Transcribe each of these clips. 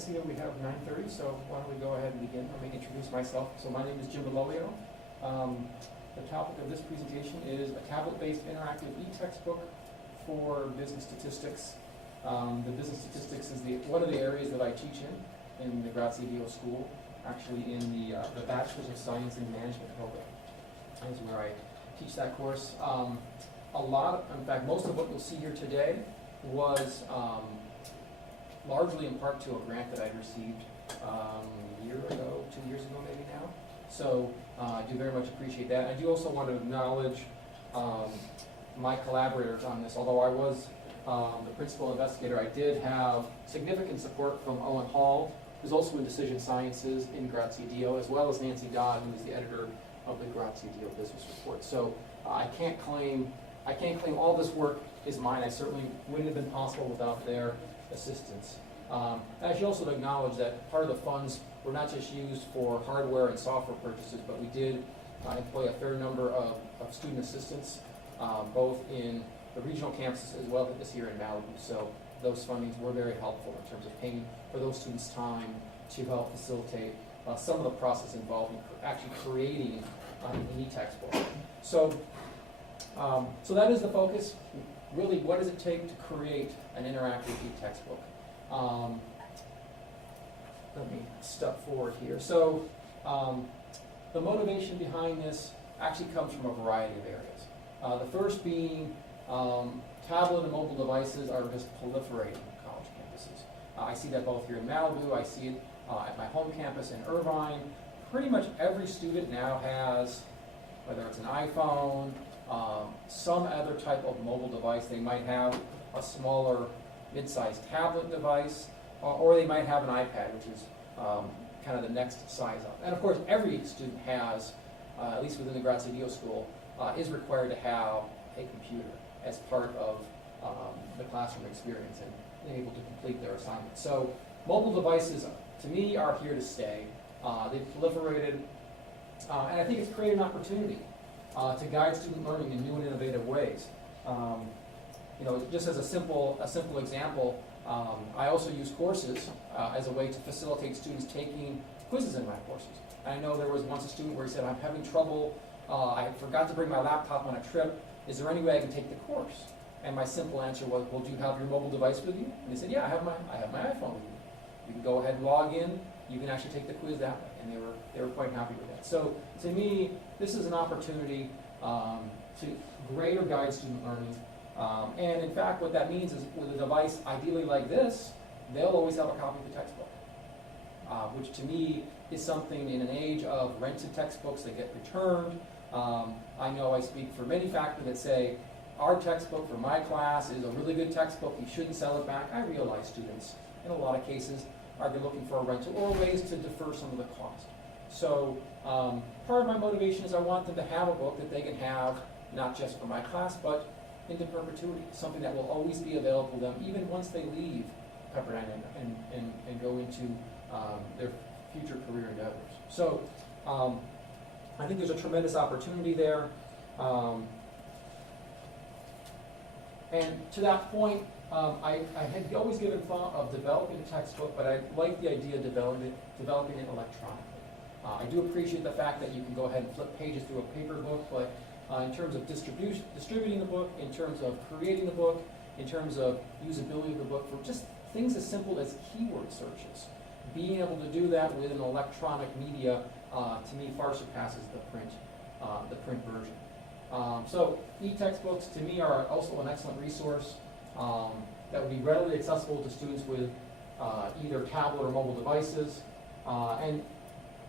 see that we have 9:30, so why don't we go ahead and begin. Let me introduce myself. So my name is DiLellio. The topic of this presentation is a tablet-based interactive e-textbook for business statistics. The business statistics is one of the areas that I teach in the Graziadio School, actually in the Bachelor's of Science in Management program. That is where I teach that course. In fact, most of what you'll see here today was largely in part to a grant that I received a year ago, 2 years ago maybe now. So I do very much appreciate that. I do also want to acknowledge my collaborators on this. Although I was the principal investigator, I did have significant support from Owen Hall, who's also in Decision Sciences in Graziadio, as well as Nancy Dodd, who is the editor of the Graziadio Business Report. So I can't claim all this work is mine. I certainly wouldn't have been possible without their assistance. I should also acknowledge that part of the funds were not just used for hardware and software purchases, but we did employ a fair number of student assistants, both in the regional campuses as well as here in Malibu. So those fundings were very helpful in terms of paying for those students' time to help facilitate some of the process involved in actually creating an e-textbook. So that is the focus. Really, what does it take to create an interactive e-textbook? Let me step forward here. So the motivation behind this actually comes from a variety of areas. The first being tablet and mobile devices are just proliferating on college campuses. I see that both here in Malibu. I see it at my home campus in Irvine. Pretty much every student now has, whether it's an iPhone, some other type of mobile device. They might have a smaller mid-sized tablet device, or they might have an iPad, which is kind of the next size up. And of course, every student has, at least within the Graziadio School, is required to have a computer as part of the classroom experience and being able to complete their assignments. So mobile devices, to me, are here to stay. They've proliferated, and I think it's created an opportunity to guide student learning in new and innovative ways. Just as a simple example, I also use courses as a way to facilitate students taking quizzes in my courses. And I know there was once a student where he said, I'm having trouble, I forgot to bring my laptop on a trip, is there any way I can take the course? And my simple answer was, well, do you have your mobile device with you? And they said, yeah, I have my iPhone with me. You can go ahead and log in, you can actually take the quiz that way. And they were quite happy with that. So to me, this is an opportunity to greater guide student learning. And in fact, what that means is with a device ideally like this, they'll always have a copy of the textbook, which to me is something in an age of rented textbooks that get returned. I know I speak for many faculty that say, our textbook for my class is a really good textbook, you shouldn't sell it back. I realize students, in a lot of cases, are looking for a rental or ways to defer some of the cost. So part of my motivation is I want them to have a book that they can have, not just for my class, but into perpetuity, something that will always be available to them, even once they leave Pepperdine and go into their future career endeavors. So I think there's a tremendous opportunity there. And to that point, I had always given thought of developing a textbook, but I like the idea of developing it electronically. I do appreciate the fact that you can go ahead and flip pages through a paper book, but in terms of distributing the book, in terms of creating the book, in terms of usability of the book, for just things as simple as keyword searches, being able to do that with an electronic media, to me, far surpasses the print version. So e-textbooks, to me, are also an excellent resource that would be readily accessible to students with either tablet or mobile devices. And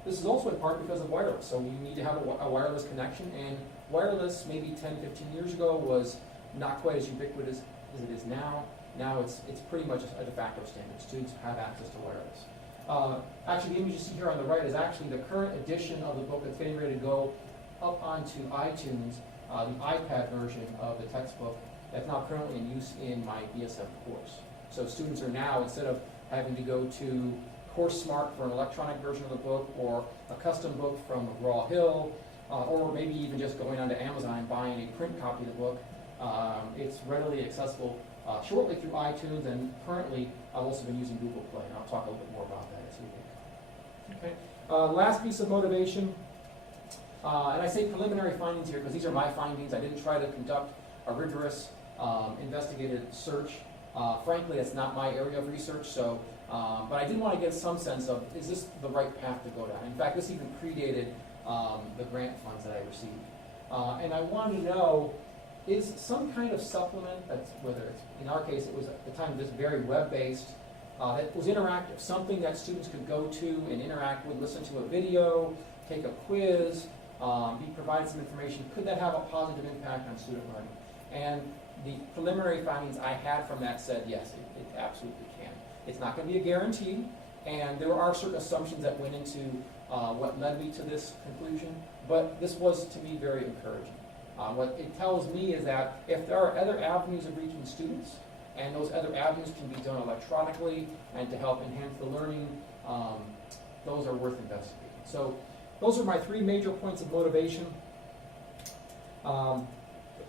this is also in part because of wireless. So you need to have a wireless connection, and wireless maybe 10, 15 years ago was not quite as ubiquitous as it is now. Now it's pretty much a de facto standard. Students have access to wireless. Actually, the image you see here on the right is actually the current edition of the book that's getting ready to go up onto iTunes, the iPad version of the textbook that's now currently in use in my BSF course. So students are now, instead of having to go to CourseSmart for an electronic version of the book, or a custom book from McGraw-Hill, or maybe even just going onto Amazon and buying a print copy of the book, it's readily accessible shortly through iTunes, and currently I've also been using Google Play, and I'll talk a little bit more about that as we go. Okay. Last piece of motivation, and I say preliminary findings here because these are my findings. I didn't try to conduct a rigorous investigative search. Frankly, that's not my area of research, so, but I did want to get some sense of, is this the right path to go down? In fact, this even predated the grant funds that I received. And I wanted to know, is some kind of supplement, that's whether it's, in our case, it was at the time just very web-based, that was interactive, something that students could go to and interact with, listen to a video, take a quiz, be provided some information. Could that have a positive impact on student learning? And the preliminary findings I had from that said, yes, it absolutely can. It's not going to be a guarantee, and there are certain assumptions that went into what led me to this conclusion, but this was, to me, very encouraging. What it tells me is that if there are other avenues of reaching students, and those other avenues can be done electronically and to help enhance the learning, those are worth investigating. So those are my three major points of motivation. The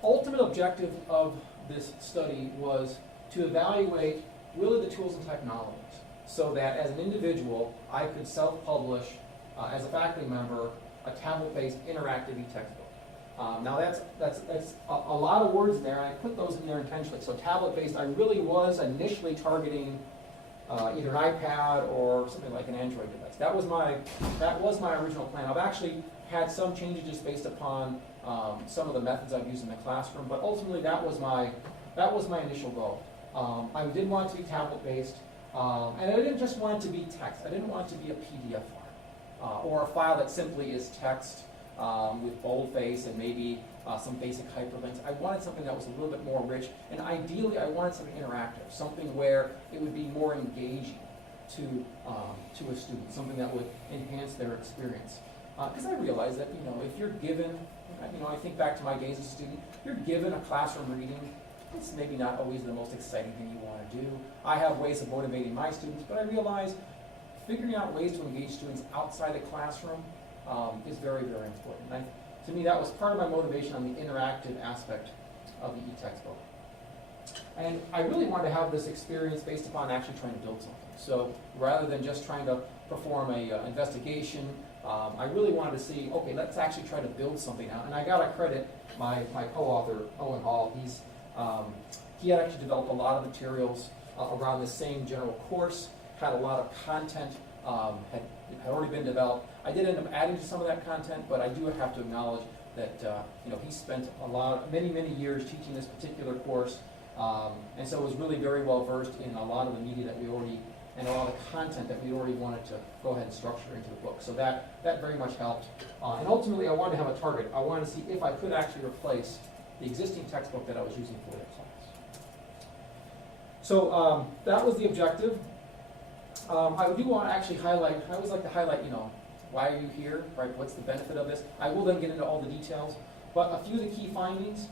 ultimate objective of this study was to evaluate really the tools and technologies so that as an individual I could self-publish as a faculty member a tablet-based interactive e-textbook. Now that's a lot of words in there, and I put those in there intentionally. So tablet-based, I really was initially targeting either an iPad or something like an Android device. That was my original plan. I've actually had some changes just based upon some of the methods I've used in the classroom, but ultimately that was my initial goal. I did want it to be tablet-based, and I didn't just want it to be text. I didn't want it to be a PDF file or a file that simply is text with boldface and maybe some basic hyperlinks. I wanted something that was a little bit more rich, and ideally I wanted something interactive, something where it would be more engaging to a student, something that would enhance their experience. Because I realized that, if you're given, I think back to my days as a student, you're given a classroom reading, it's maybe not always the most exciting thing you want to do. I have ways of motivating my students, but I realize figuring out ways to engage students outside the classroom is very, very important. To me, that was part of my motivation on the interactive aspect of the e-textbook. And I really wanted to have this experience based upon actually trying to build something. So rather than just trying to perform a investigation, I really wanted to see, okay, let's actually try to build something out. And I got to credit my co-author, Owen Hall. He had actually developed a lot of materials around the same general course, had a lot of content had already been developed. I did end up adding to some of that content, but I do have to acknowledge that he spent many years teaching this particular course, and so was really very well versed in a lot of the media that we already, and a lot of the content that we already wanted to go ahead and structure into the book. So that very much helped. And ultimately, I wanted to have a target. I wanted to see if I could actually replace the existing textbook that I was using for the class. So that was the objective. I do want to actually highlight, I always like to highlight, why are you here, right? What's the benefit of this? I will then get into all the details, but a few of the key findings,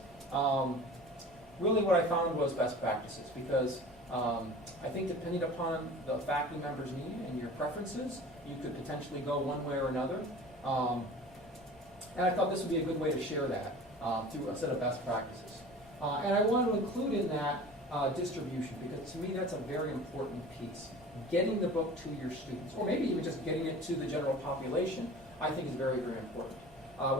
really what I found was best practices, because I think depending upon the faculty member's need and your preferences, you could potentially go one way or another. And I thought this would be a good way to share that through a set of best practices. And I wanted to include in that distribution, because to me that's a very important piece. Getting the book to your students, or maybe even just getting it to the general population, I think is very, very important.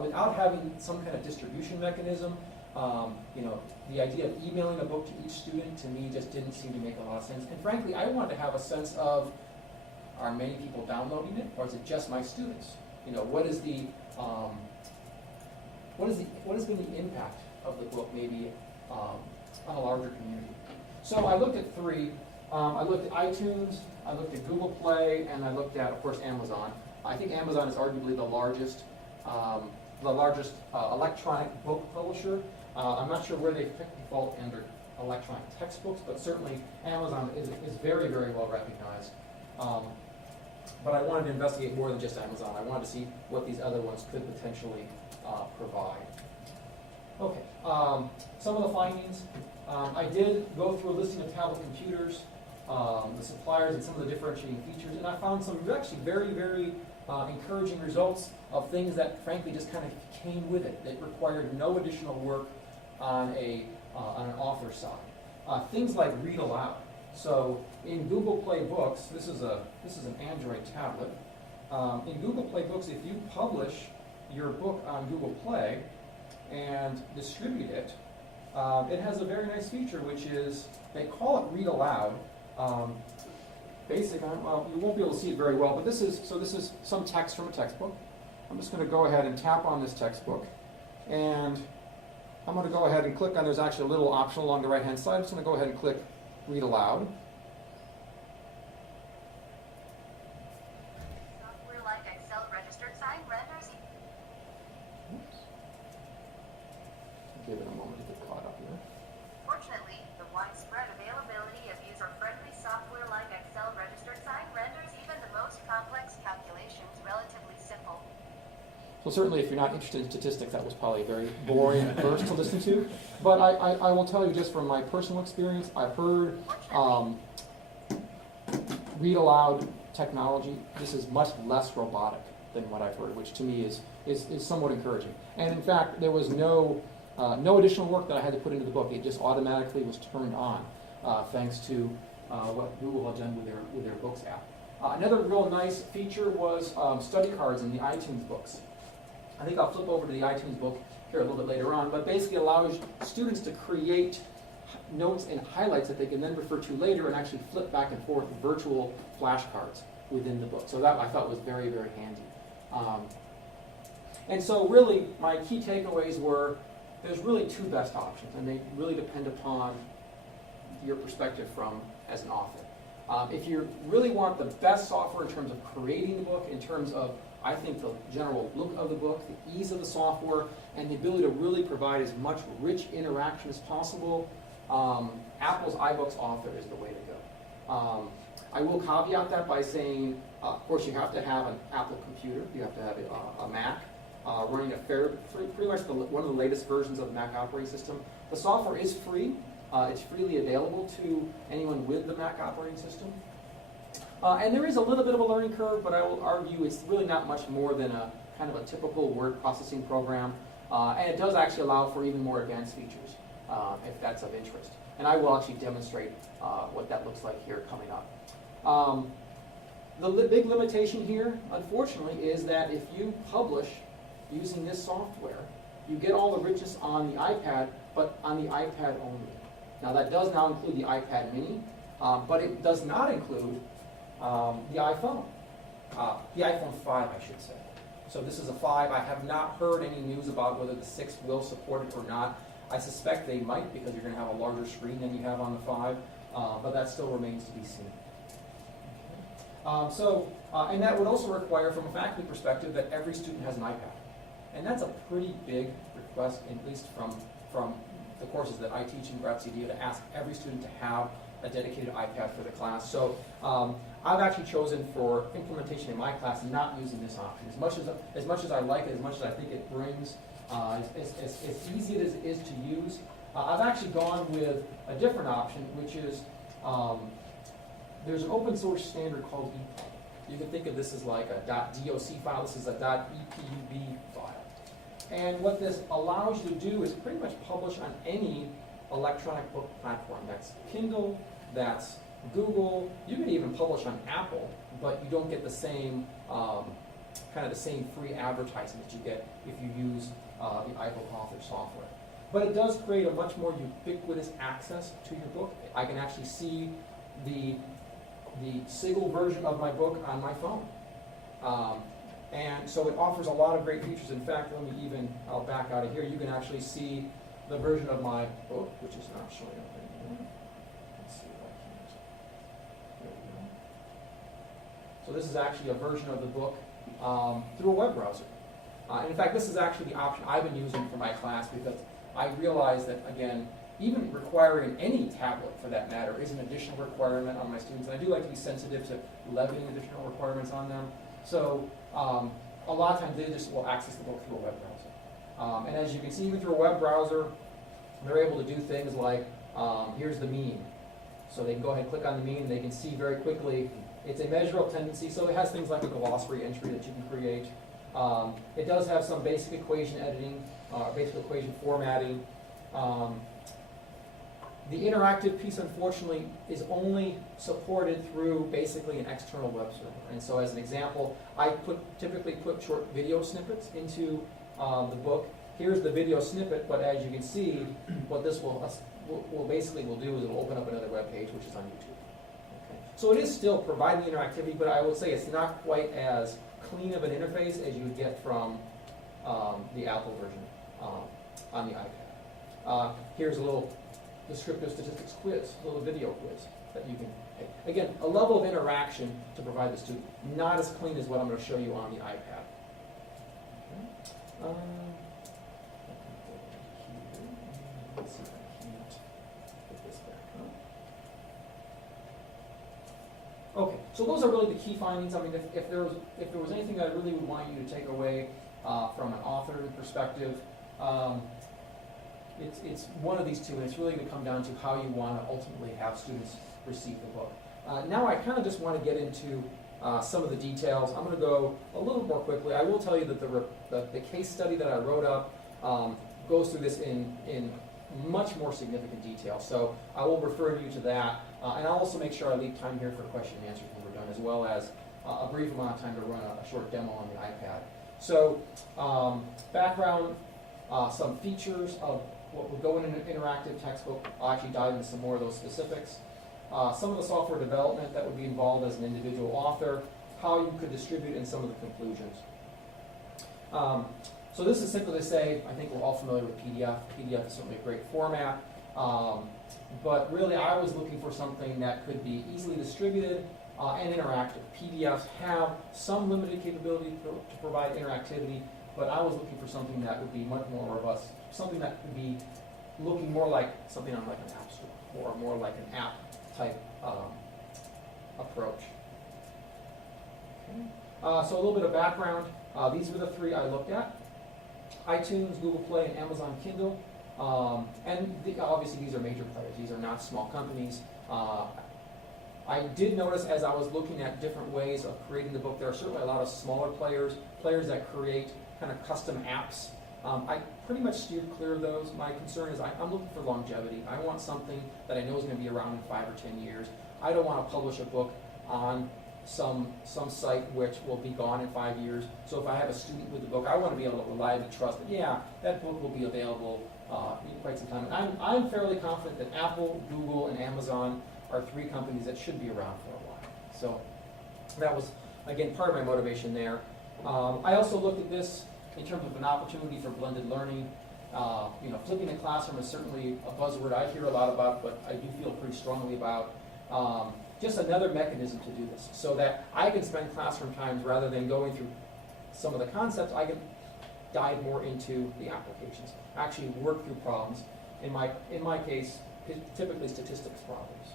Without having some kind of distribution mechanism, the idea of emailing a book to each student to me just didn't seem to make a lot of sense. And frankly, I wanted to have a sense of, are many people downloading it, or is it just my students? What has been the impact of the book maybe on a larger community? So I looked at three. I looked at iTunes, I looked at Google Play, and I looked at, of course, Amazon. I think Amazon is arguably the largest electronic book publisher. I'm not sure where they default under electronic textbooks, but certainly Amazon is very, very well recognized. But I wanted to investigate more than just Amazon. I wanted to see what these other ones could potentially provide. Okay, some of the findings. I did go through a listing of tablet computers, the suppliers, and some of the differentiating features, and I found some actually very, very encouraging results of things that frankly just kind of came with it. It required no additional work on an author side. things like read aloud. So in Google Play Books, this is an Android tablet. In Google Play Books, if you publish your book on Google Play and distribute it, it has a very nice feature, which is, they call it read aloud. Well, you won't be able to see it very well, but this is some text from a textbook. I'm just going to go ahead and tap on this textbook, and I'm going to go ahead and click on, there's actually a little option along the right-hand side. I'm just going to go ahead and click read aloud. Software like Excel registered sign renders. Oops. Give it a moment to get caught up here. Fortunately, the widespread availability of user-friendly software like Excel registered sign renders even the most complex calculations relatively simple. So certainly if you're not interested in statistics, that was probably a very boring verse to listen to. But I will tell you just from my personal experience, I've heard read aloud technology. This is much less robotic than what I've heard, which to me is somewhat encouraging. And in fact, there was no additional work that I had to put into the book. It just automatically was turned on thanks to what Google had done with their Books app. Another real nice feature was study cards in the iTunes books. I think I'll flip over to the iTunes book here a little bit later on, but basically allows students to create notes and highlights that they can then refer to later and actually flip back and forth virtual flashcards within the book. So that I thought was very, very handy. And so really my key takeaways were there's really two best options, and they really depend upon your perspective as an author. If you really want the best software in terms of creating the book, in terms of, I think, the general look of the book, the ease of the software, and the ability to really provide as much rich interaction as possible, Apple's iBooks Author is the way to go. I will caveat that by saying, of course, you have to have an Apple computer. You have to have a Mac running pretty much one of the latest versions of the Mac operating system. The software is free. It's freely available to anyone with the Mac operating system. And there is a little bit of a learning curve, but I will argue it's really not much more than a kind of a typical word processing program. And it does actually allow for even more advanced features, if that's of interest. And I will actually demonstrate what that looks like here coming up. The big limitation here, unfortunately, is that if you publish using this software, you get all the richness on the iPad, but on the iPad only. Now that does now include the iPad mini, but it does not include the iPhone. The iPhone 5, I should say. So this is a 5. I have not heard any news about whether the 6 will support it or not. I suspect they might, because you're going to have a larger screen than you have on the 5, but that still remains to be seen. And that would also require, from a faculty perspective, that every student has an iPad. And that's a pretty big request, at least from the courses that I teach in Graziadio, to ask every student to have a dedicated iPad for the class. So I've actually chosen for implementation in my class not using this option. As much as I like it, as much as I think it brings, as easy as it is to use, I've actually gone with a different option, which is there's an open source standard called EPUB. You can think of this as like a .doc file. This is a .epub file. And what this allows you to do is pretty much publish on any electronic book platform. That's Kindle, that's Google. You can even publish on Apple, but you don't get the same kind of the same free advertising that you get if you use the iBook Author software. But it does create a much more ubiquitous access to your book. I can actually see the single version of my book on my phone. And so it offers a lot of great features. In fact, I'll back out of here. You can actually see the version of my book, which is not showing up anymore. Let's see if I can't. There we go. So this is actually a version of the book through a web browser. And in fact, this is actually the option I've been using for my class, because I realize that, again, even requiring any tablet, for that matter, is an additional requirement on my students. And I do like to be sensitive to levying additional requirements on them. So a lot of times they just will access the book through a web browser. And as you can see, even through a web browser, they're able to do things like, here's the mean. So they can go ahead and click on the mean, and they can see very quickly. It's a measure of tendency, so it has things like a glossary entry that you can create. It does have some basic equation editing, basic equation formatting. The interactive piece, unfortunately, is only supported through basically an external web server. And so as an example, I typically put short video snippets into the book. Here's the video snippet, but as you can see, what this will basically do is it will open up another web page, which is on YouTube. Okay. So it is still providing interactivity, but I would say it's not quite as clean of an interface as you would get from the Apple version on the iPad. Here's a little descriptive statistics quiz, a little video quiz that you can take. Again, a level of interaction to provide the student, not as clean as what I'm going to show you on the iPad. Okay. Let's see if I can't get this back up. Okay, so those are really the key findings. I mean, if there was anything that I really would want you to take away from an author perspective, it's one of these two, and it's really going to come down to how you want to ultimately have students receive the book. Now I kind of just want to get into some of the details. I'm going to go a little more quickly. I will tell you that the case study that I wrote up goes through this in much more significant detail. So I will refer you to that, and I'll also make sure I leave time here for question and answers when we're done, as well as a brief amount of time to run a short demo on the iPad. So background, some features of what would go in an interactive textbook. I'll actually dive into some more of those specifics. Some of the software development that would be involved as an individual author, how you could distribute, and some of the conclusions. So this is simply to say, I think we're all familiar with PDF. PDF is certainly a great format, but really I was looking for something that could be easily distributed and interactive. PDFs have some limited capability to provide interactivity, but I was looking for something that would be much more robust, something that would be looking more like something on like an app store, or more like an app type approach. Okay. So a little bit of background. These were the three I looked at: iTunes, Google Play, and Amazon Kindle. Obviously these are major players. These are not small companies. I did notice as I was looking at different ways of creating the book, there are certainly a lot of smaller players that create kind of custom apps. I pretty much steered clear of those. My concern is I'm looking for longevity. I want something that I know is going to be around in 5 or 10 years. I don't want to publish a book on some site which will be gone in 5 years. So if I have a student with the book, I want to be able to reliably trust that, yeah, that book will be available in quite some time. And I'm fairly confident that Apple, Google, and Amazon are 3 companies that should be around for a while. So that was, again, part of my motivation there. I also looked at this in terms of an opportunity for blended learning. Flipping the classroom is certainly a buzzword I hear a lot about, but I do feel pretty strongly about. Just another mechanism to do this, so that I can spend classroom times rather than going through some of the concepts. I can dive more into the applications, actually work through problems. In my case, typically statistics problems.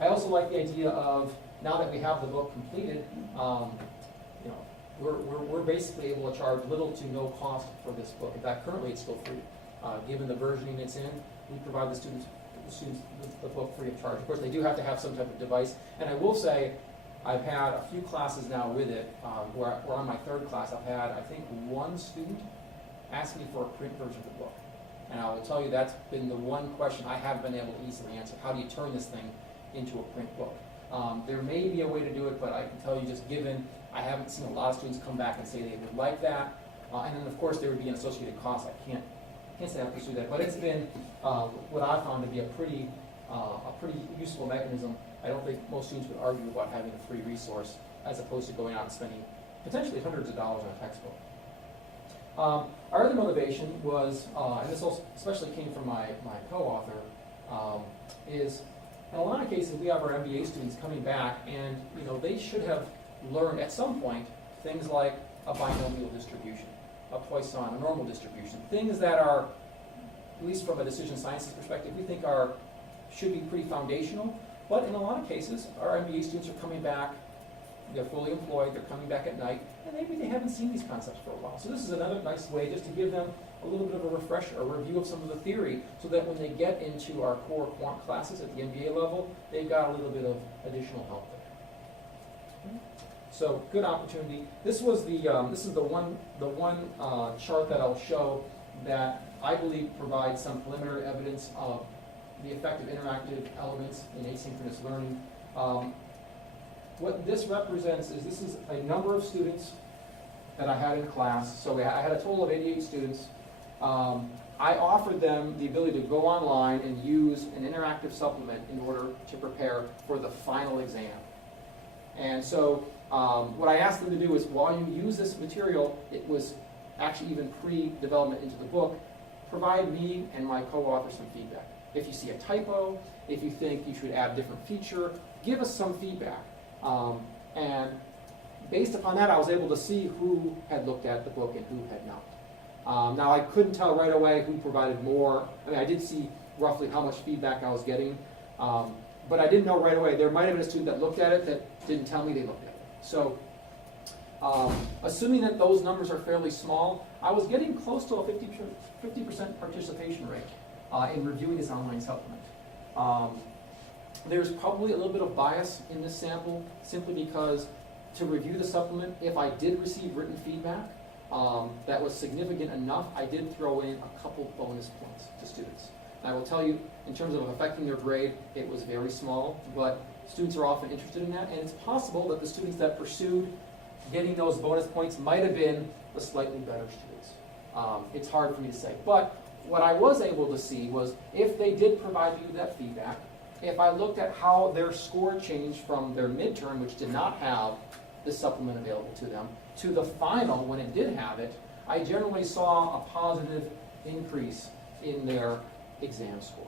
I also like the idea of, now that we have the book completed, we're basically able to charge little to no cost for this book. In fact, currently it's still free. Given the versioning it's in, we provide the students the book free of charge. Of course, they do have to have some type of device. And I will say, I've had a few classes now with it, where on my 3rd class, I've had, I think, 1 student ask me for a print version of the book. And I will tell you that's been the one question I haven't been able to easily answer. How do you turn this thing into a print book? There may be a way to do it, but I can tell you, just given I haven't seen a lot of students come back and say they would like that. And then, of course, there would be an associated cost. I can't say I pursue that, but it's been what I found to be a pretty useful mechanism. I don't think most students would argue about having a free resource as opposed to going out and spending potentially hundreds of dollars on a textbook. Our other motivation was, and this also especially came from my co-author, is in a lot of cases we have our MBA students coming back, and they should have learned at some point things like a binomial distribution, a Poisson, a normal distribution, things that are, at least from a decision sciences perspective, we think should be pretty foundational. But in a lot of cases, our MBA students are coming back, they're fully employed, they're coming back at night, and maybe they haven't seen these concepts for a while. So this is another nice way just to give them a little bit of a refresher, a review of some of the theory, so that when they get into our core quant classes at the MBA level, they've got a little bit of additional help there. So good opportunity. This was this is the one chart that I'll show that I believe provides some preliminary evidence of the effect of interactive elements in asynchronous learning. What this represents is this is a number of students that I had in class. So I had a total of 88 students. I offered them the ability to go online and use an interactive supplement in order to prepare for the final exam. And so what I asked them to do is, while you use this material, it was actually even pre-development into the book, provide me and my co-author some feedback. If you see a typo, if you think you should add a different feature, give us some feedback. And based upon that, I was able to see who had looked at the book and who had not. Now, I couldn't tell right away who provided more. I mean, I did see roughly how much feedback I was getting, but I didn't know right away. There might have been a student that looked at it that didn't tell me they looked at it. So, assuming that those numbers are fairly small, I was getting close to a 50% participation rate in reviewing this online supplement. There's probably a little bit of bias in this sample, simply because to review the supplement, if I did receive written feedback that was significant enough, I did throw in a couple bonus points to students. And I will tell you, in terms of affecting their grade, it was very small, but students are often interested in that, and it's possible that the students that pursued getting those bonus points might have been the slightly better students. It's hard for me to say. But what I was able to see was, if they did provide you that feedback, if I looked at how their score changed from their midterm, which did not have this supplement available to them, to the final, when it did have it, I generally saw a positive increase in their exam score.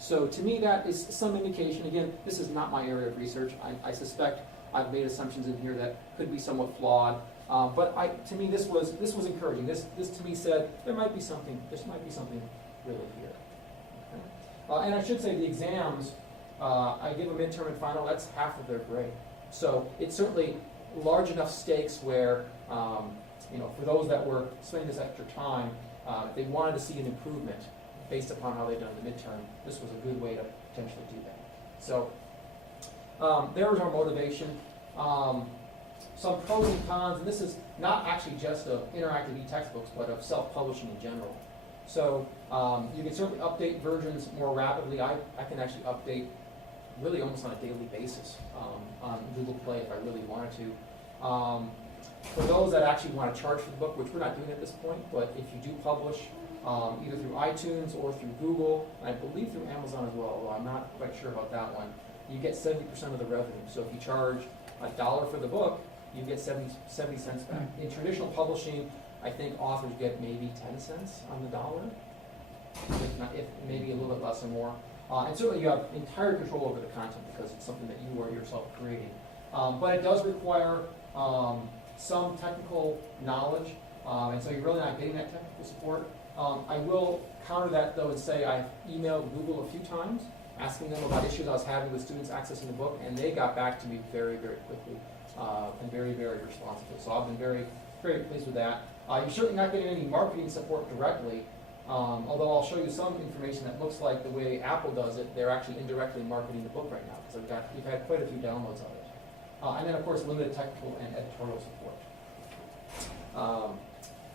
So to me, that is some indication. Again, this is not my area of research. I suspect I've made assumptions in here that could be somewhat flawed. But to me, this was encouraging. This to me said there might be something really here. Okay? And I should say the exams, I give a midterm and final. That's half of their grade. So it's certainly large enough stakes where for those that were spending this extra time, if they wanted to see an improvement based upon how they've done the midterm, this was a good way to potentially do that. So there was our motivation. Some pros and cons, and this is not actually just of interactive e-textbooks, but of self-publishing in general. So you can certainly update versions more rapidly. I can actually update really almost on a daily basis on Google Play if I really wanted to. For those that actually want to charge for the book, which we're not doing at this point, but if you do publish either through iTunes or through Google, and I believe through Amazon as well, although I'm not quite sure about that one, you get 70% of the revenue. So if you charge $1 for the book, you get 70 cents back. In traditional publishing, I think authors get maybe 10 cents on the dollar, if maybe a little bit less or more. And certainly you have entire control over the content because it's something that you are yourself creating. But it does require some technical knowledge, and so you're really not getting that technical support. I will counter that though and say I've emailed Google a few times asking them about issues I was having with students accessing the book, and they got back to me very, very quickly and very, very responsive. So I've been very, very pleased with that. You're certainly not getting any marketing support directly, although I'll show you some information that looks like the way Apple does it. They're actually indirectly marketing the book right now, because we've had quite a few downloads of it. And then, of course, limited technical and editorial support.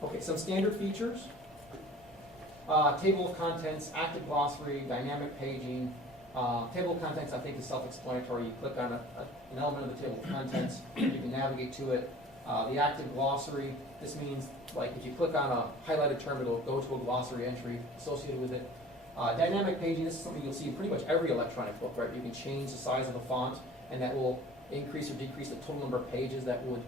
Okay, some standard features. Table of contents, active glossary, dynamic paging. Table of contents, I think, is self-explanatory. You click on an element of the table of contents, you can navigate to it. The active glossary, this means, like, if you click on a highlighted term, it'll go to a glossary entry associated with it. Dynamic paging, this is something you'll see in pretty much every electronic book, right? You can change the size of the font, and that will increase or decrease the total number of pages that would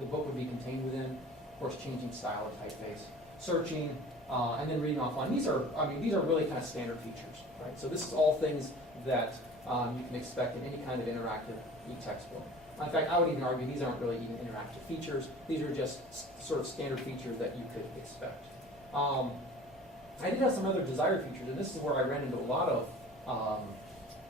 the book would be contained within. Of course, changing style of typeface, searching, and then reading offline. These are really kind of standard features, right? So this is all things that you can expect in any kind of interactive e-textbook. In fact, I would even argue these aren't really even interactive features. These are just sort of standard features that you could expect. I did have some other desired features, and this is where I ran into a lot of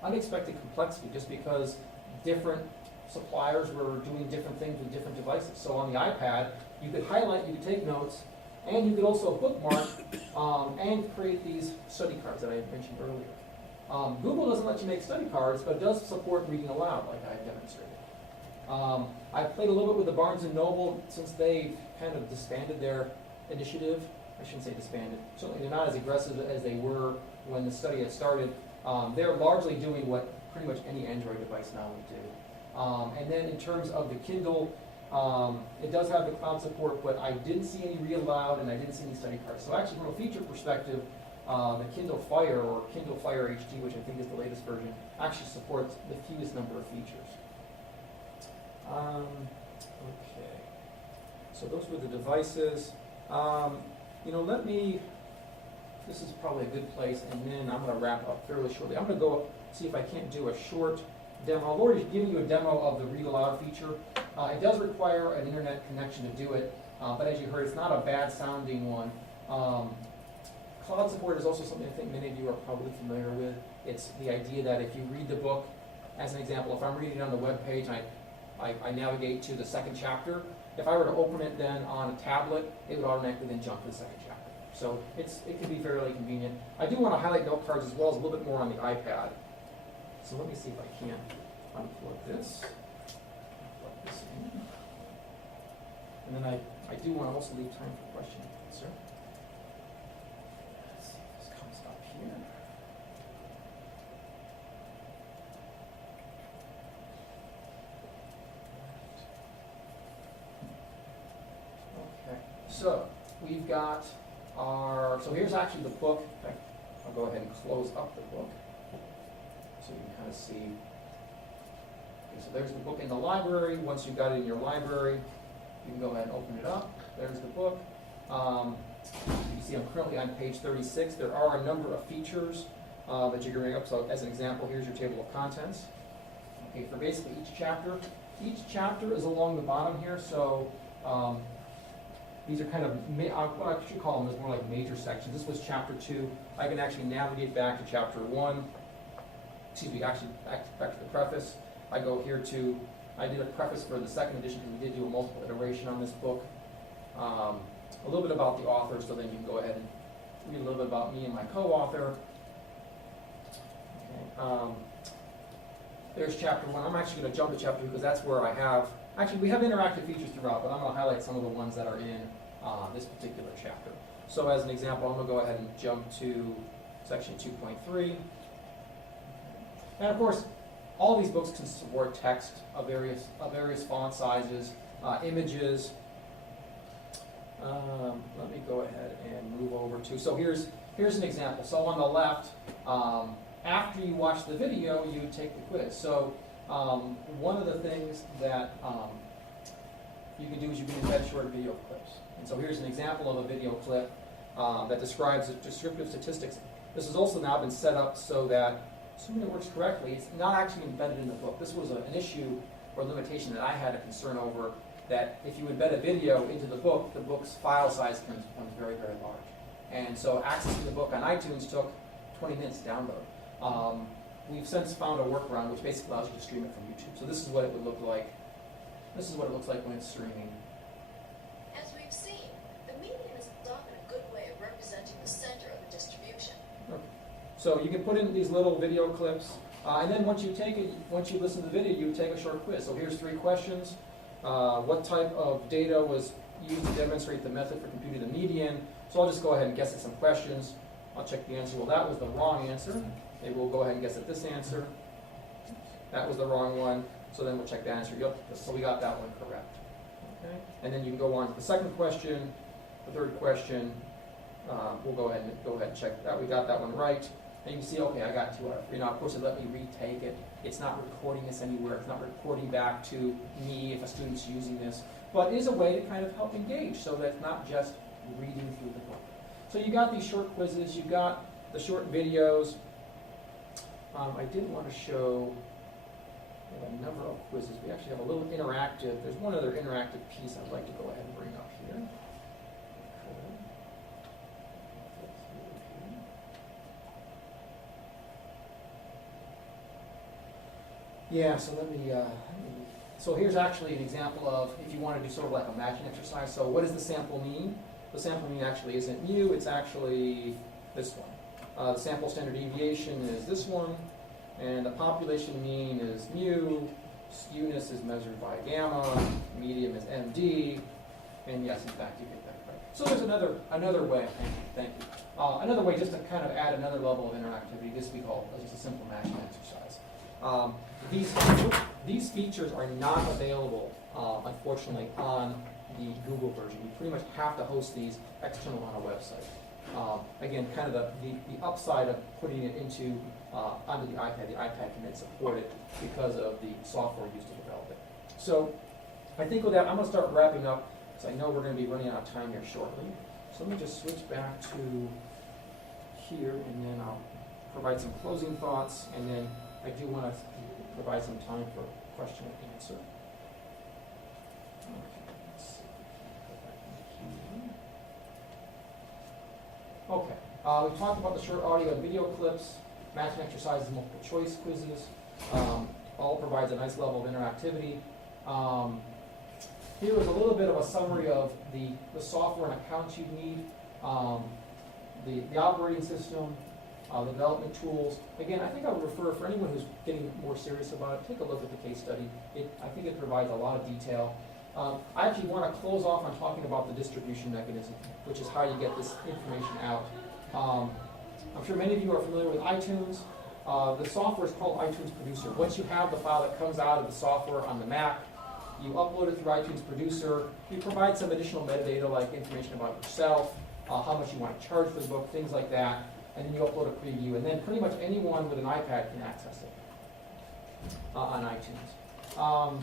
unexpected complexity, just because different suppliers were doing different things with different devices. So on the iPad, you could highlight, you could take notes, and you could also bookmark and create these study cards that I mentioned earlier. Google doesn't let you make study cards, but it does support reading aloud, like I demonstrated. I played a little bit with the Barnes & Noble since they kind of disbanded their initiative. I shouldn't say disbanded. Certainly they're not as aggressive as they were when the study had started. They're largely doing what pretty much any Android device now would do. And then in terms of the Kindle, it does have the cloud support, but I didn't see any read aloud and I didn't see any study cards. So actually from a feature perspective, the Kindle Fire or Kindle Fire HD, which I think is the latest version, actually supports the fewest number of features. Okay, so those were the devices. This is probably a good place, and then I'm going to wrap up fairly shortly. I'm going to go see if I can't do a short demo. I've already given you a demo of the read aloud feature. It does require an internet connection to do it, but as you heard, it's not a bad sounding one. Cloud support is also something I think many of you are probably familiar with. It's the idea that if you read the book, as an example, if I'm reading it on the web page and I navigate to the second chapter, if I were to open it then on a tablet, it would automatically then jump to the second chapter. So it can be fairly convenient. I do want to highlight note cards as well as a little bit more on the iPad. So let me see if I can unplug this. Plug this in. And then I do want to also leave time for questions. Sir? Let's see if this comes up here. Okay, so we've got so here's actually the book. I'll go ahead and close up the book so you can kind of see. Okay, so there's the book in the library. Once you've got it in your library, you can go ahead and open it up. There's the book. You can see I'm currently on page 36. There are a number of features that you're going to bring up. So as an example, here's your table of contents. Okay, for basically each chapter is along the bottom here. So these are kind of, what I should call them is more like major sections. This was chapter 2. I can actually navigate back to chapter 1. Excuse me, actually back to the preface. I go here to, I did a preface for the second edition because we did do a multiple iteration on this book. A little bit about the author, so then you can go ahead and read a little bit about me and my co-author. Okay. There's chapter 1. I'm actually going to jump to chapter 2 because that's where I have, actually we have interactive features throughout, but I'm going to highlight some of the ones that are in this particular chapter. So as an example, I'm going to go ahead and jump to section 2.3. And of course, all these books can support text of various font sizes, images. Let me go ahead and move over to, so here's an example. So on the left, after you watch the video, you take the quiz. So one of the things that you can do is you can embed short video clips. And so here's an example of a video clip that describes descriptive statistics. This has also now been set up so that, assuming it works correctly, it's not actually embedded in the book. This was an issue or limitation that I had a concern over, that if you embed a video into the book's file size becomes very, very large. And so accessing the book on iTunes took 20 minutes to download. We've since found a workaround which basically allows you to stream it from YouTube. So this is what it would look like. This is what it looks like when it's streaming. As we've seen, the median is often a good way of representing the center of the distribution. Okay. So you can put in these little video clips, and then once you listen to the video, you take a short quiz. So here's 3 questions. What type of data was used to demonstrate the method for computing the median? So I'll just go ahead and guess at some questions. I'll check the answer. Well, that was the wrong answer. Maybe we'll go ahead and guess at this answer. That was the wrong one. So then we'll check the answer. Yep, so we got that one correct. Okay. And then you can go on to the second question, the third question. We'll go ahead and check that. We got that one right. And you can see, okay, I got 2 out of 3. Now, of course, it let me retake it. It's not recording this anywhere. It's not recording back to me if a student's using this. But it is a way to kind of help engage so that it's not just reading through the book. So you got these short quizzes. You got the short videos. I did want to show a number of quizzes. We actually have a little interactive. There's one other interactive piece I'd like to go ahead and bring up here. Yeah, so so here's actually an example of if you want to do sort of like a matching exercise. So what does the sample mean? The sample mean actually isn't mu, it's actually this one. The sample standard deviation is this one, and the population mean is mu, skewness is measured by gamma, medium is MD, And yes, in fact, you get that right. So there's another way, thank you. Another way just to kind of add another level of interactivity, this we call just a simple matching exercise. These features are not available, unfortunately, on the Google version. You pretty much have to host these external on a website. Again, kind of the upside of putting it onto the iPad can then support it because of the software used to develop it. So I think with that, I'm going to start wrapping up because I know we're going to be running out of time here shortly. So let me just switch back to here, and then I'll provide some closing thoughts, and then I do want to provide some time for question and answer. Okay, let's see. Go back in here. Okay, we talked about the short audio and video clips, matching exercises, multiple choice quizzes. All provides a nice level of interactivity. Here is a little bit of a summary of the software and accounts you need, the operating system, the development tools. Again, I think I would refer, for anyone who's getting more serious about it, take a look at the case study. I think it provides a lot of detail. I actually want to close off on talking about the distribution mechanism, which is how you get this information out. I'm sure many of you are familiar with iTunes. The software is called iTunes Producer. Once you have the file that comes out of the software on the Mac, you upload it through iTunes Producer. You provide some additional metadata like information about yourself, how much you want to charge for the book, things like that, and then you upload a preview, and then pretty much anyone with an iPad can access it on iTunes.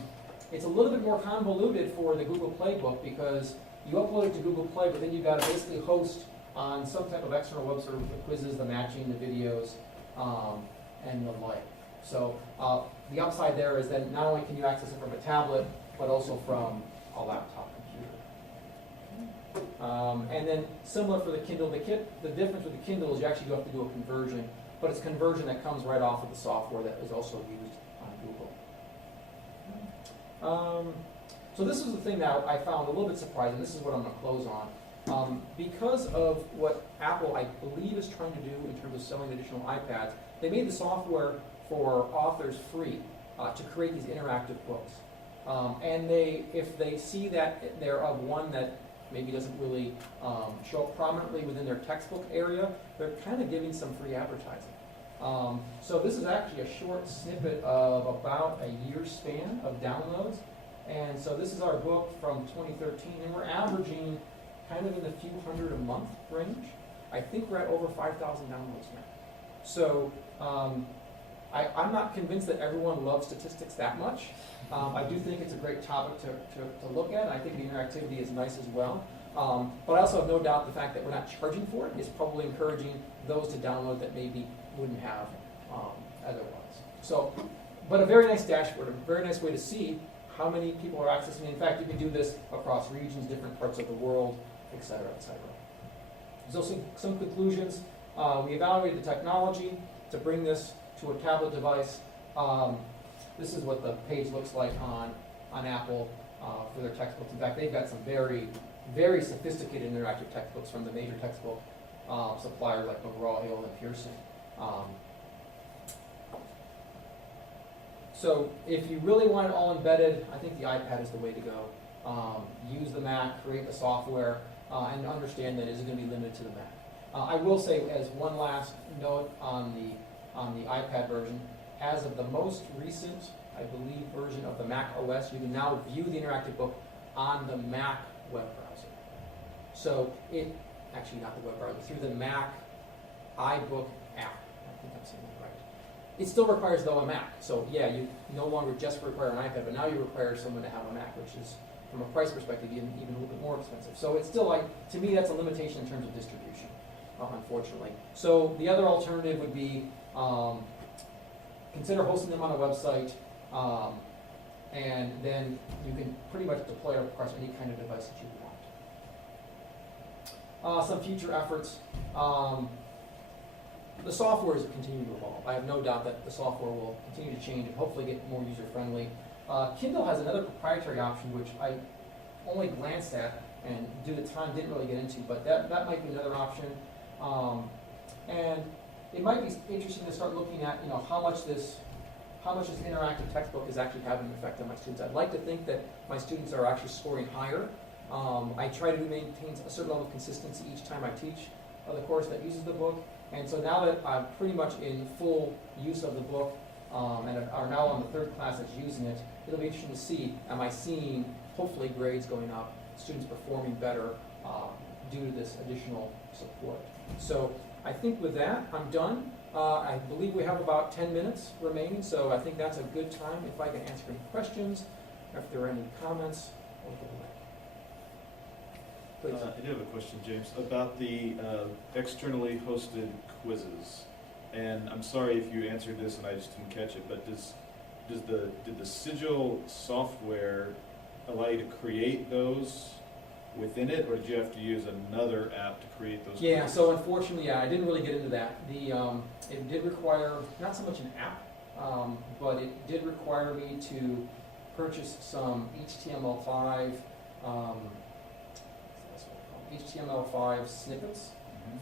It's a little bit more convoluted for the Google Play book because you upload it to Google Play, but then you've got to basically host on some type of external website the quizzes, the matching, the videos, and the like. So the upside there is that not only can you access it from a tablet, but also from a laptop computer. And then similar for the Kindle, the difference with the Kindle is you actually do have to do a conversion, but it's conversion that comes right off of the software that is also used on Google. So this is the thing that I found a little bit surprising. This is what I'm going to close on. Because of what Apple, I believe, is trying to do in terms of selling additional iPads, they made the software for authors free to create these interactive books. And if they see that they're of one that maybe doesn't really show up prominently within their textbook area, they're kind of giving some free advertising. So this is actually a short snippet of about a year's span of downloads. And so this is our book from 2013, and we're averaging kind of in the few hundred a month range. I think we're at over 5,000 downloads now. So I'm not convinced that everyone loves statistics that much. I do think it's a great topic to look at, and I think the interactivity is nice as well. But I also have no doubt the fact that we're not charging for it is probably encouraging those to download that maybe wouldn't have otherwise. So, but a very nice dashboard, a very nice way to see how many people are accessing it. In fact, you can do this across regions, different parts of the world, et cetera, et cetera. So some conclusions. We evaluated the technology to bring this to a tablet device. This is what the page looks like on Apple for their textbooks. In fact, they've got some very, very sophisticated interactive textbooks from the major textbook suppliers like McGraw-Hill and Pearson. So if you really want it all embedded, I think the iPad is the way to go. Use the Mac, create the software, and understand that it is going to be limited to the Mac. I will say, as one last note on the iPad version, as of the most recent, I believe, version of the Mac OS, you can now view the interactive book on the Mac web browser. So actually not the web browser, through the Mac iBook app. I think I'm saying that right. It still requires, though, a Mac. So yeah, you no longer just require an iPad, but now you require someone to have a Mac, which is, from a price perspective, even a little bit more expensive. So it's still to me, that's a limitation in terms of distribution, unfortunately. So the other alternative would be consider hosting them on a website, and then you can pretty much deploy it across any kind of device that you want. Some future efforts. The software is continuing to evolve. I have no doubt that the software will continue to change and hopefully get more user-friendly. Kindle has another proprietary option which I only glanced at and due to time didn't really get into, but that might be another option. And it might be interesting to start looking at how much this interactive textbook is actually having an effect on my students. I'd like to think that my students are actually scoring higher I try to maintain a certain level of consistency each time I teach the course that uses the book. And so now that I'm pretty much in full use of the book, and are now on the third class that's using it, it'll be interesting to see, am I seeing, hopefully, grades going up, students performing better due to this additional support. So I think with that, I'm done. I believe we have about 10 minutes remaining, so I think that's a good time if I can answer any questions, if there are any comments. Please. I do have a question, James, about the externally hosted quizzes. And I'm sorry if you answered this and I just didn't catch it, but did the Sigil software allow you to create those within it, or did you have to use another app to create those? Yeah, quizzes? so unfortunately, I didn't really get into that. It did require, not so much an app, but it did require me to purchase some HTML5, HTML5 snippets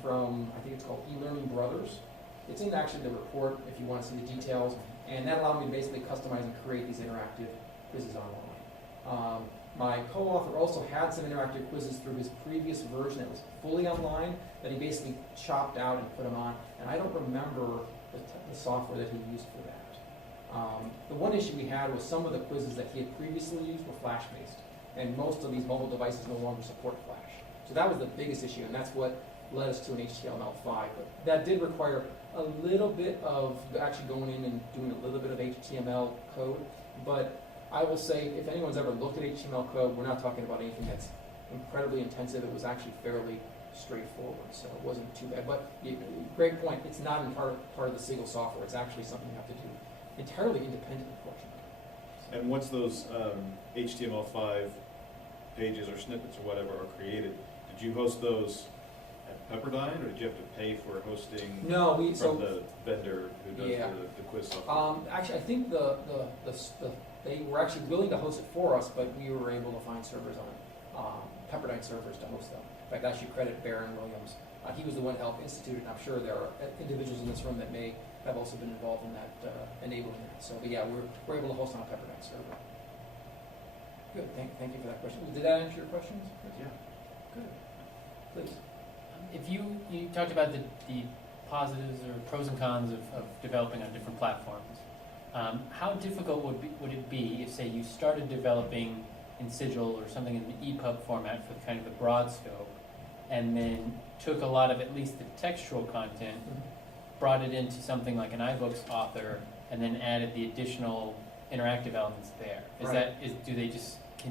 from, I think it's called eLearning Brothers. It's in actually the report if you want to see the details, and that allowed me to basically customize and create these interactive quizzes online. My co-author also had some interactive quizzes through his previous version that was fully online that he basically chopped out and put them on, and I don't remember the software that he used for that. The one issue we had was some of the quizzes that he had previously used were Flash-based, and most of these mobile devices no longer support Flash. So that was the biggest issue, and that's what led us to an HTML5. But that did require a little bit of actually going in and doing a little bit of HTML code. But I will say, if anyone's ever looked at HTML code, we're not talking about anything that's incredibly intensive. It was actually fairly straightforward, so it wasn't too bad. But great point. It's not in part of the Sigil software. It's actually something you have to do entirely independent, unfortunately. And once those HTML5 pages or snippets or whatever are created, did you host those at Pepperdine, or did you have to pay for hosting No, from the vendor who does the quiz software? Actually, I think they were actually willing to host it for us, but we were able to find servers on Pepperdine servers to host them. In fact, I should credit Baron Williams. He was the one to help institute it, and I'm sure there are individuals in this room that may have also been involved in that, enabling that. So, but yeah, we're able to host on a Pepperdine server. Good, thank you for that question. Did that answer your questions? Yeah. Good. Please. If you talked about the positives or pros and cons of developing on different platforms, how difficult would it be if, say, you started developing in Sigil or something in the EPUB format for kind of the broad scope, and then took a lot of at least the textual content, brought it into something like an iBooks author, and then added the additional interactive elements there?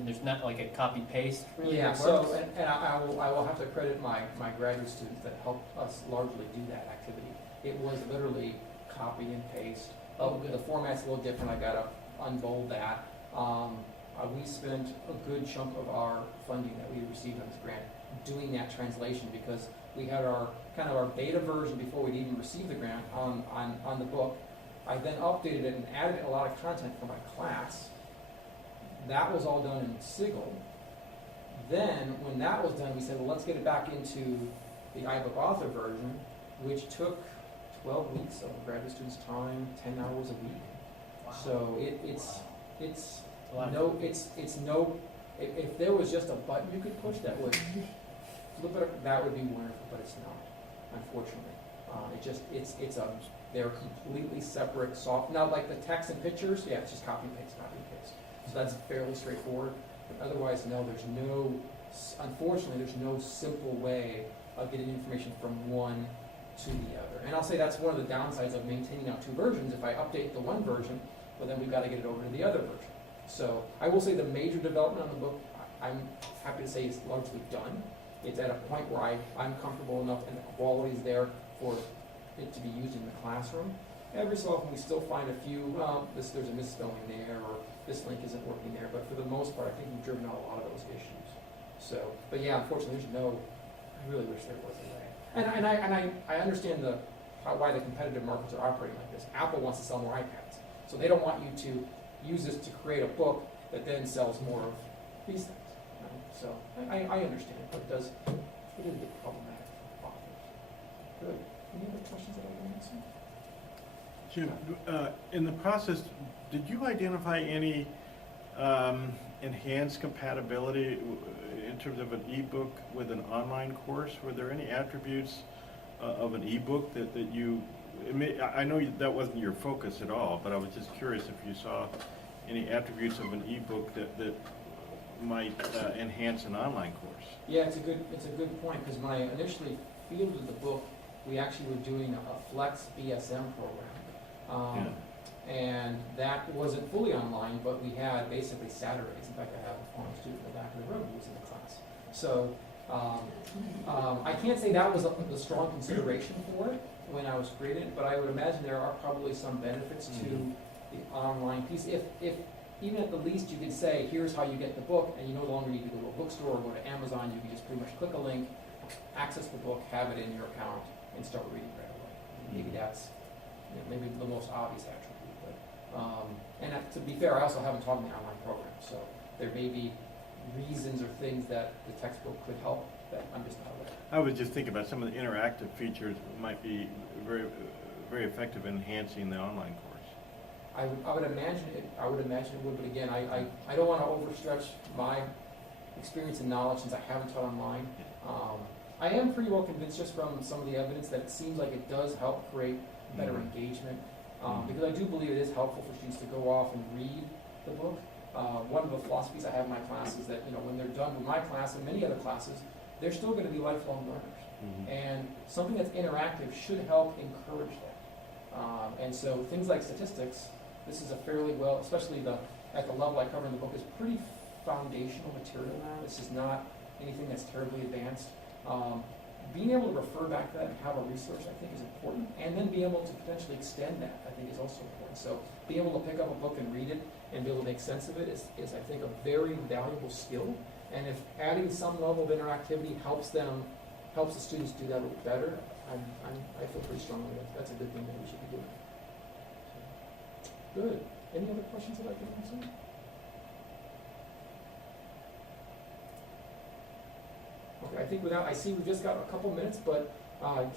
There's not like a copy paste really? Yeah, that so, works? and I will have to credit my graduate students that helped us largely do that activity. It was literally copy and paste. The format's a little different, I gotta unbold that. We spent a good chunk of our funding that we received on this grant doing that translation, because we had our beta version before we'd even received the grant on the book. I then updated it and added a lot of content for my class. That was all done in Sigil. Then, when that was done, we said, well, let's get it back into the iBook author version, which took 12 weeks of a graduate student's time, 10 hours a week. Wow. So if there was just a button you could push that would flip it, that would be wonderful, but it's not, unfortunately. They're completely separate Now, like the text and pictures, yeah, it's just copy and paste, copy and paste. So that's fairly straightforward. But otherwise, no, unfortunately, there's no simple way of getting information from one to the other. And I'll say that's one of the downsides of maintaining out two versions. If I update the one version, well, then we've got to get it over to the other version. So I will say the major development on the book, I'm happy to say, is largely done. It's at a point where I'm comfortable enough and the quality's there for it to be used in the classroom. Every so often we still find a few, there's a misspelling there, or this link isn't working there, but for the most part I think we've driven out a lot of those issues. So, but yeah, unfortunately I really wish there was a way. And I understand why the competitive markets are operating like this. Apple wants to sell more iPads, so they don't want you to use this to create a book that then sells more of these things. Right? So I understand it, but it is a bit problematic for authors. Good. Any other questions that I can answer? Jim, in the process, did you identify any enhance compatibility in terms of an ebook with an online course? Were there any attributes of an ebook that you, I know that wasn't your focus at all, but I was just curious if you saw any attributes of an ebook that might enhance an online course. Yeah, it's a good point, because when I initially fielded the book, we actually were doing a Flex BSM program. And that wasn't fully online, but we had basically Saturdays. In fact, I have a former student in the back of the room who was in the class. So I can't say that was the strong consideration for it when I was creating it, but I would imagine there are probably some benefits to the online piece. If even at the least you could say, here's how you get the book, and you no longer need to go to a bookstore or go to Amazon, you can just pretty much click a link, access the book, have it in your account, and start reading right away. Maybe that's maybe the most obvious attribute. And to be fair, I also haven't taught in the online program, so there may be reasons or things that the textbook could help that I'm just not aware of. I was just thinking about some of the interactive features might be very, very effective in enhancing the online course. I would imagine it. I would imagine it would, but again, I don't want to overstretch my experience and knowledge since I haven't taught online. I am pretty well convinced just from some of the evidence that it seems like it does help create better engagement. Because I do believe it is helpful for students to go off and read the book. One of the philosophies I have in my class is that when they're done with my class and many other classes, they're still going to be lifelong learners. And something that's interactive should help encourage that. And so things like statistics, this is a fairly well, especially at the level I cover in the book, is pretty foundational material now. This is not anything that's terribly advanced. Being able to refer back to that and have a resource, I think, is important, and then be able to potentially extend that, I think, is also important. So being able to pick up a book and read it and be able to make sense of it is I think, a very valuable skill. And if adding some level of interactivity helps the students do that a little better, I feel pretty strongly that that's a good thing that we should be doing. Good. Any other questions that I can answer? Okay, I think I see we've just got a couple minutes, but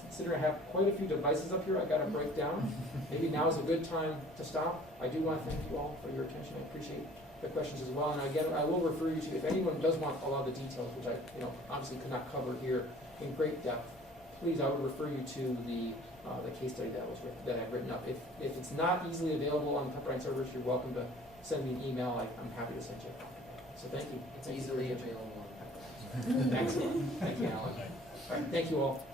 considering I have quite a few devices up here I've got to break down, maybe now is a good time to stop. I do want to thank you all for your attention. I appreciate the questions as well. And again, I will refer you to, if anyone does want a lot of the details, which I obviously could not cover here in great depth, please, I would refer you to the case study that I've written up. If it's not easily available on the Pepperdine servers, you're welcome to send me an email. I'm happy to send you a copy. So thank you. It's easily available. Excellent. Thank you, Alan. All right, thank you all.